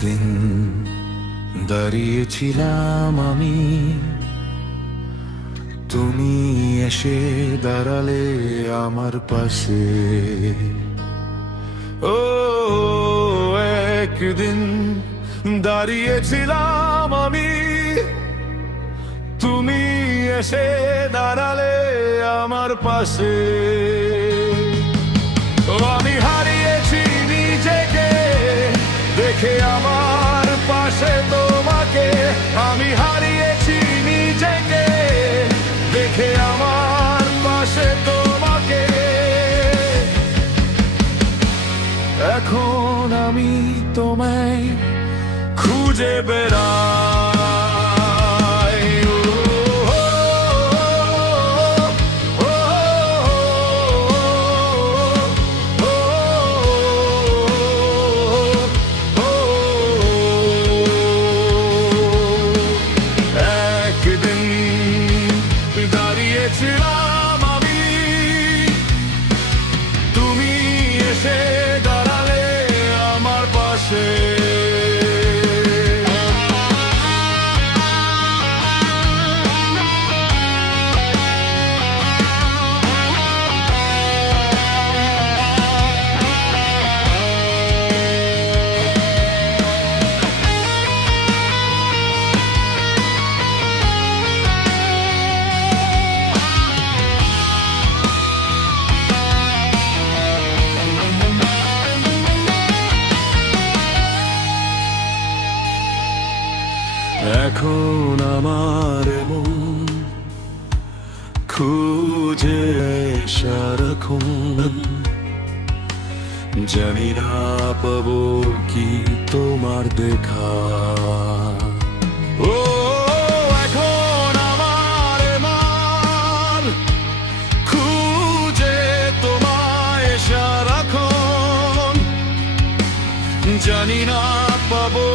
একদিন দাঁড়িয়েছিলাম আমি, তুমি এসে দাঁড়ালে আমার পাশে। ও একদিন দাঁড়িয়েছিলাম আমি, তুমি এসে দাঁড়ালে আমার পাশে। ও আমি হারিয়েছি নিজেকে দেখে আমার পাশে তোমাকে, আমি হারিয়েছি নিজেকে দেখে আমার পাশে তোমাকে। এখন আমি তোমায় খুঁজে বেড়াই। একদিন দাঁড়িয়েছিলাম আমি, তুমি এসে দাঁড়ালে আমার পাশে। এখন আমার মন খুঁজে সারাক্ষণ, জানি না পাবো কি তোমার দেখা। ও এখন আমার মন খুঁজে তোমায় সারাক্ষণ, জানি না পাবো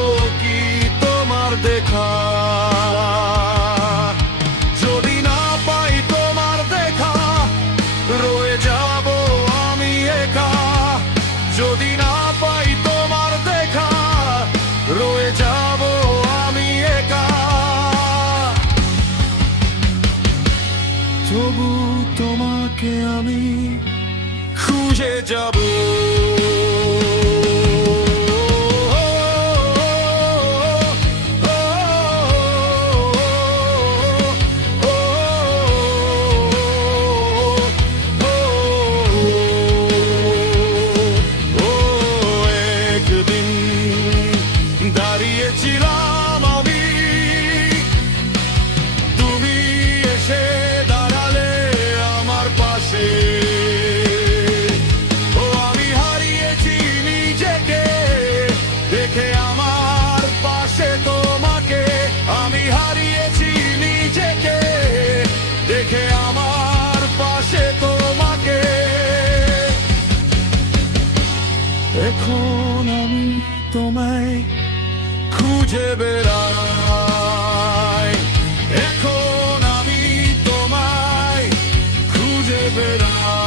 কি তোমার দেখা। যদি না পাই তোমার দেখা রয়ে যাব আমি একা, যদি না পাই তোমার দেখা রয়ে যাব আমি একা। তবু তোমাকে আমি খুঁজে যাব। দাঁড়িয়েছিলাম আমি, তুমি এসে দাঁড়ালে আমার পাশে। ও আমি হারিয়েছি নিজেকে দেখে আমার পাশে তোমাকে, আমি হারিয়েছি নিজেকে দেখে আমার পাশে তোমাকে। এখন আমি তোমায় খুঁজে বেড়াই, এখন আমি তোমায় খুঁজে বেড়াই।